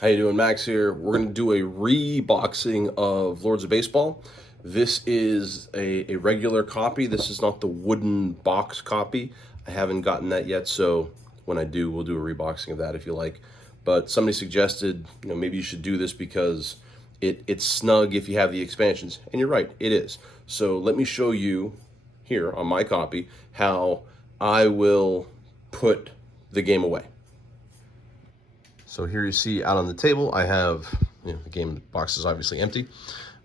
How you doing? Max here. We're going to do a reboxing of Lords of Baseball. This is a regular copy. This is not the wooden box copy. I haven't gotten that yet, so when I do, we'll do a reboxing of that if you like. But somebody suggested, maybe you should do this because it's snug if you have the expansions. And you're right, it is. So let me show you here on my copy how I will put the game away. So here you see out on the table, I have, the game box is obviously empty.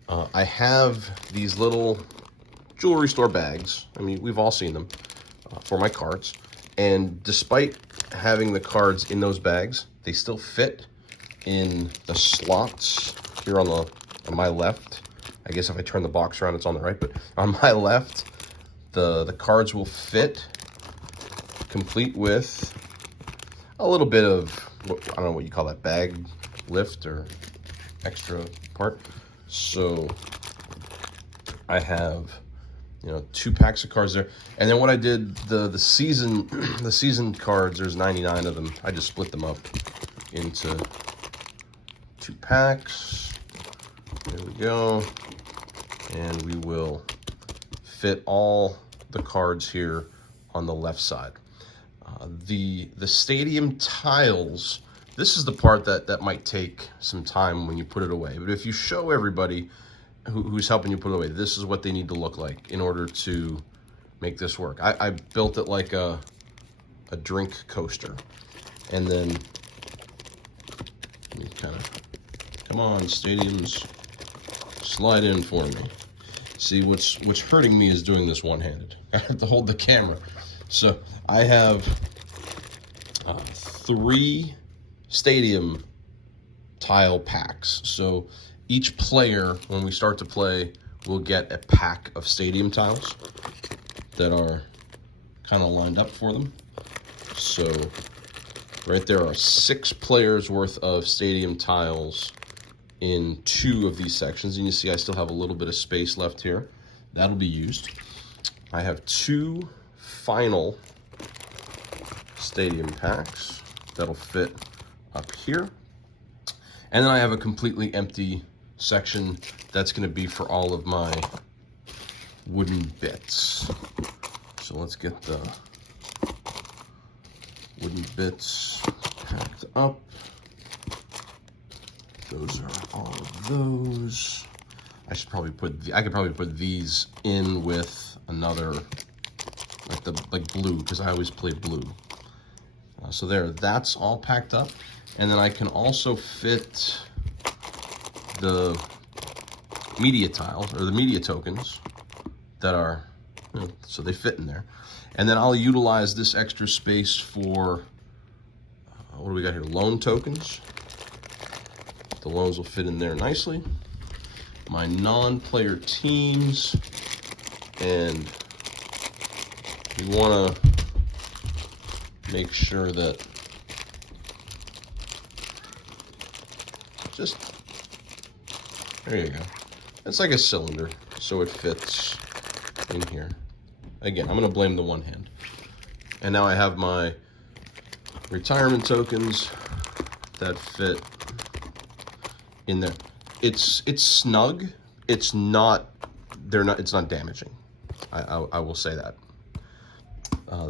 I have these little jewelry store bags. I mean, we've all seen them for my cards. And despite having the cards in those bags, they still fit in the slots here on my left. I guess if I turn the box around, it's on the right, but on my left, the cards will fit complete with a little bit of, I don't know what you call that, bag lift or extra part. So I have, 2 packs of cards there. And then what I did, the season cards, there's 99 of them. I just split them up into 2 packs. There we go. And we will fit all the cards here on the left side. The stadium tiles, this is the part that might take some time when you put it away. But if you show everybody who's helping you put it away, this is what they need to look like in order to make this work. I built it like a drink coaster. And then, let me kind of, come on, stadiums, slide in for me. See, what's hurting me is doing this one-handed. I have to hold the camera. So I have 3 stadium tile packs. So each player, when we start to play, will get a pack of stadium tiles that are kind of lined up for them. So right there are 6 players worth of stadium tiles in 2 of these sections. And you see I still have a little bit of space left here. That'll be used. I have 2 final stadium packs that'll fit up here. And then I have a completely empty section that's going to be for all of my wooden bits. So let's get the wooden bits packed up. Those are all of those. I could probably put these in with another, like blue, because I always play blue. So that's all packed up. And then I can also fit the media tiles, or the media tokens that are, so they fit in there. And then I'll utilize this extra space for, what do we got here? Loan tokens. The loans will fit in there nicely. My non-player teams, and you want to make sure that there you go. It's like a cylinder, so it fits in here. Again, I'm going to blame the one hand. And now I have my retirement tokens that fit in there. It's snug. It's not damaging. I will say that.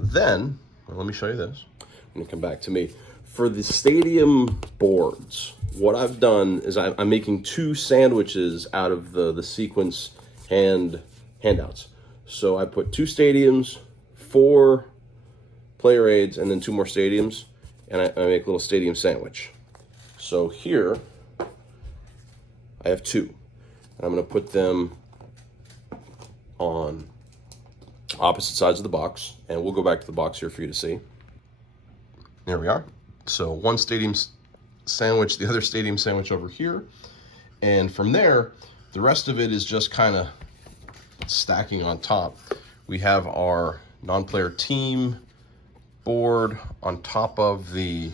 Then, let me show you this. I'm gonna come back to me. For the stadium boards, what I've done is I'm making 2 sandwiches out of the sequence handouts. So I put 2 stadiums, 4 player aids, and then 2 more stadiums, and I make a little stadium sandwich. So here, I have 2. And I'm gonna put them on opposite sides of the box, and we'll go back to the box here for you to see. There we are. So one stadium sandwich, the other stadium sandwich over here. And from there, the rest of it is just kind of stacking on top. We have our non-player team board on top of the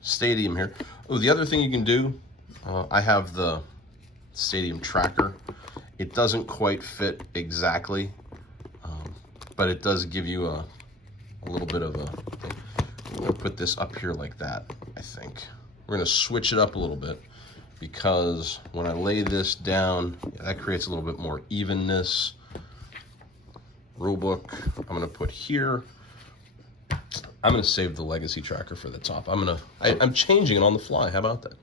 stadium here. Oh, the other thing you can do, I have the stadium tracker. It doesn't quite fit exactly, but it does give you a little bit of a thing. I'm gonna put this up here like that. I think. We're gonna switch it up a little bit because when I lay this down, that creates a little bit more evenness. Rule book, I'm gonna put here. I'm gonna save the legacy tracker for the top. I'm changing it on the fly, how about that?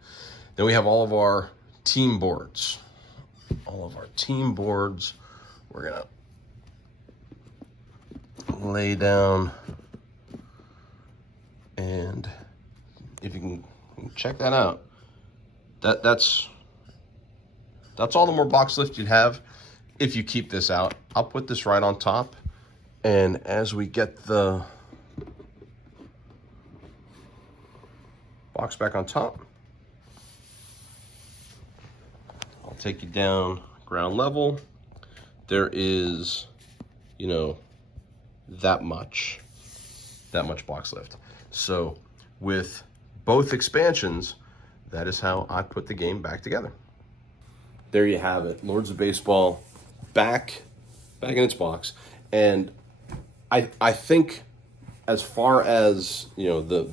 Then we have all of our team boards. All of our team boards, we're gonna lay down, and if you can check that out, that's all the more box lift you'd have if you keep this out. I'll put this right on top, and as we get the box back on top, I'll take you down ground level. There is, you know, that much box lift. So with both expansions, that is how I put the game back together. There you have it, Lords of Baseball back in its box. And I think, as far as, you know, the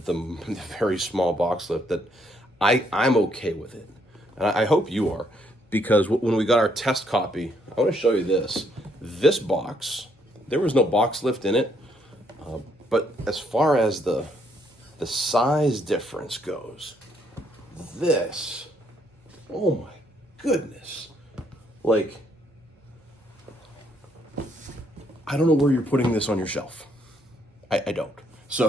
very small box lift, that I'm okay with it, and I hope you are, because when we got our test copy, I want to show you this box. There was no box lift in it, but as far as the size difference goes, this, oh my goodness, like, I don't know where you're putting this on your shelf. I don't. So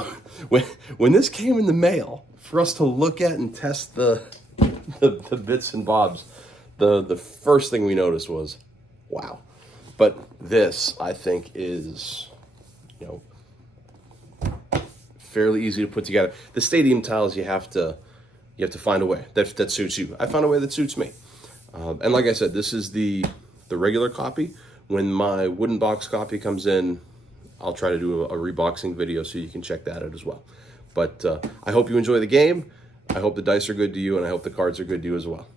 when this came in the mail for us to look at and test the bits and bobs, the first thing we noticed was, wow. But this, I think, is, you know, fairly easy to put together. The stadium tiles, you have to find a way that suits you. I found a way that suits me. And like I said, this is the regular copy. When my wooden box copy comes in, I'll try to do a reboxing video so you can check that out as well. But I hope you enjoy the game. I hope the dice are good to you, and I hope the cards are good to you as well.